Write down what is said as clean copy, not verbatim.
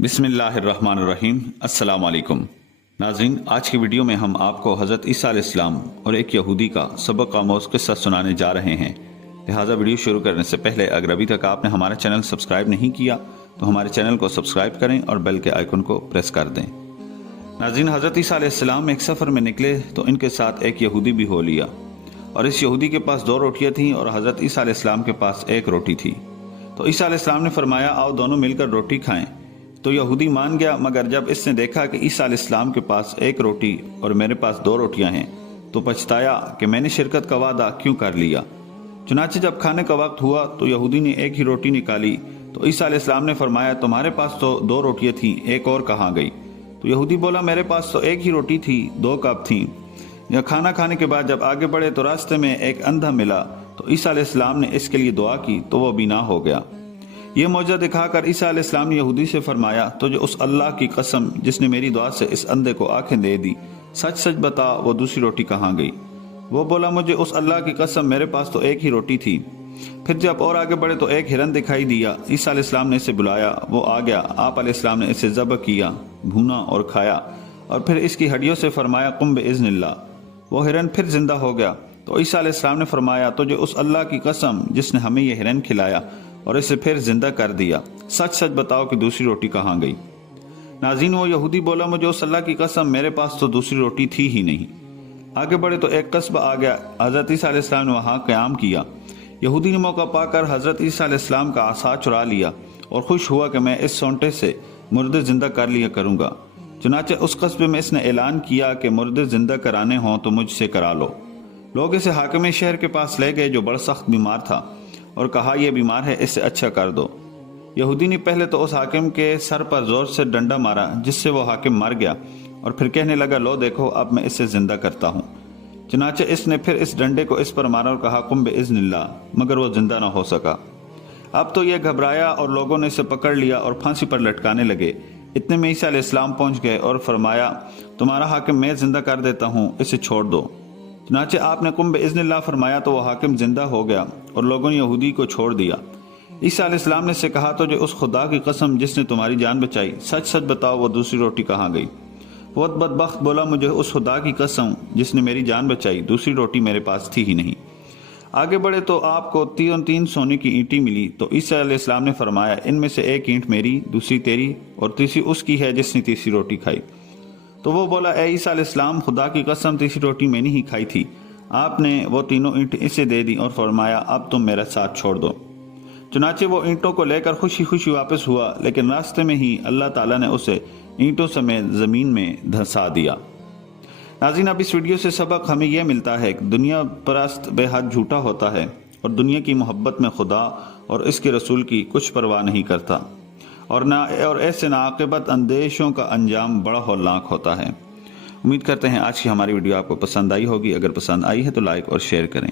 بسم اللہ الرحمن الرحیم۔ السلام علیکم ناظرین، آج کی ویڈیو میں ہم آپ کو حضرت عیسیٰ علیہ السلام اور ایک یہودی کا سبق آموز قصہ سنانے جا رہے ہیں۔ لہٰذا ویڈیو شروع کرنے سے پہلے اگر ابھی تک آپ نے ہمارا چینل سبسکرائب نہیں کیا تو ہمارے چینل کو سبسکرائب کریں اور بیل کے آئیکن کو پریس کر دیں۔ ناظرین، حضرت عیسیٰ علیہ السلام ایک سفر میں نکلے تو ان کے ساتھ ایک یہودی بھی ہو لیا، اور اس یہودی کے پاس 2 روٹیاں تھیں اور حضرت عیسیٰ علیہ السلام کے پاس 1 روٹی تھی۔ تو عیسیٰ علیہ السلام نے فرمایا، آؤ دونوں مل کر روٹی کھائیں۔ تو یہودی مان گیا، مگر جب اس نے دیکھا کہ عیسیٰ علیہ السلام کے پاس 1 روٹی اور میرے پاس 2 روٹیاں ہیں تو پچھتایا کہ میں نے شرکت کا وعدہ کیوں کر لیا۔ چنانچہ جب کھانے کا وقت ہوا تو یہودی نے 1 ہی روٹی نکالی، تو عیسیٰ علیہ السلام نے فرمایا، تمہارے پاس تو 2 روٹیاں تھیں، ایک اور کہاں گئی؟ تو یہودی بولا، میرے پاس تو 1 ہی روٹی تھی، 2 کب تھیں؟ یا کھانا کھانے کے بعد جب آگے بڑھے تو راستے میں ایک اندھا ملا، تو عیسیٰ علیہ السلام نے اس کے لیے دعا کی تو وہ بینا ہو گیا۔ یہ معجزہ دکھا کر عیسیٰ علیہ السلام نے یہودی سے فرمایا، تجھے اس اللہ کی قسم جس نے میری دعا سے اس اندھے کو آنکھیں دے دی، سچ سچ بتا وہ دوسری روٹی کہاں گئی؟ وہ بولا، مجھے اس اللہ کی قسم میرے پاس تو 1 ہی روٹی تھی۔ پھر جب اور آگے بڑھے تو ایک ہرن دکھائی دیا۔ عیسیٰ علیہ السلام نے اسے بلایا، وہ آ گیا۔ آپ علیہ السلام نے اسے ذبح کیا، بھونا اور کھایا، اور پھر اس کی ہڈیوں سے فرمایا، قم بإذن اللہ۔ وہ ہرن پھر زندہ ہو گیا۔ تو عیسیٰ علیہ السلام نے فرمایا، تجھے اس اللہ کی قسم جس نے ہمیں یہ ہرن کھلایا اور اسے پھر زندہ کر دیا، سچ سچ بتاؤ کہ دوسری روٹی کہاں گئی؟ ناظرین، وہ یہودی بولا، مجھے اس اللہ کی قسم میرے پاس تو دوسری روٹی تھی ہی نہیں۔ آگے بڑھے تو ایک قصبہ آ گیا۔ حضرت عیسیٰ علیہ السلام نے وہاں قیام کیا۔ یہودی نے موقع پا کر حضرت عیسیٰ علیہ السلام کا عصا چرا لیا اور خوش ہوا کہ میں اس سونٹے سے مردے زندہ کر لیا کروں گا۔ چنانچہ اس قصبے میں اس نے اعلان کیا کہ مردے زندہ کرانے ہوں تو مجھ سے کرا لو۔ لوگ اسے حاکم شہر کے پاس لے گئے جو بڑا سخت بیمار تھا، اور کہا، یہ بیمار ہے، اسے اچھا کر دو۔ یہودی نے پہلے تو اس حاکم کے سر پر زور سے ڈنڈا مارا، جس سے وہ حاکم مر گیا، اور پھر کہنے لگا، لو دیکھو اب میں اسے زندہ کرتا ہوں۔ چنانچہ اس نے پھر اس ڈنڈے کو اس پر مارا اور کہا، قم بإذن اللہ، مگر وہ زندہ نہ ہو سکا۔ اب تو یہ گھبرایا اور لوگوں نے اسے پکڑ لیا اور پھانسی پر لٹکانے لگے۔ اتنے میں عیسیٰ علیہ السلام پہنچ گئے اور فرمایا، تمہارا حاکم میں زندہ کر دیتا ہوں، اسے چھوڑ دو۔ چنانچہ آپ نے قم بإذن اللہ فرمایا تو وہ حاکم زندہ ہو گیا اور لوگوں نے یہودی کو چھوڑ دیا۔ عیسیٰ علیہ السلام نے اسے کہا، تجھے اس خدا کی قسم جس نے تمہاری جان بچائی، سچ سچ بتاؤ وہ دوسری روٹی کہاں گئی؟ وہ بدبخت بولا، مجھے اس خدا کی قسم جس نے میری جان بچائی، دوسری روٹی میرے پاس تھی ہی نہیں۔ آگے بڑھے تو آپ کو 3 سونے کی اینٹیں ملی۔ تو عیسیٰ علیہ السلام نے فرمایا، ان میں سے ایک اینٹ میری، دوسری تیری اور تیسری اس کی ہے جس نے تیسری روٹی کھائی۔ تو وہ بولا، اے عیسیٰ علیہ السلام، خدا کی قسم تیسری روٹی میں نے ہی کھائی تھی۔ آپ نے وہ 3 اینٹیں اسے دے دی اور فرمایا، اب تم میرا ساتھ چھوڑ دو۔ چنانچہ وہ اینٹوں کو لے کر خوشی خوشی واپس ہوا، لیکن راستے میں ہی اللہ تعالیٰ نے اسے اینٹوں سمیت زمین میں دھنسا دیا۔ ناظرین، اب اس ویڈیو سے سبق ہمیں یہ ملتا ہے کہ دنیا پرست بے حد جھوٹا ہوتا ہے اور دنیا کی محبت میں خدا اور اس کے رسول کی کچھ پرواہ نہیں کرتا، اور ایسے ناعاقبت اندیشوں کا انجام بڑا ہولناک ہوتا ہے۔ امید کرتے ہیں آج کی ہماری ویڈیو آپ کو پسند آئی ہوگی۔ اگر پسند آئی ہے تو لائک اور شیئر کریں۔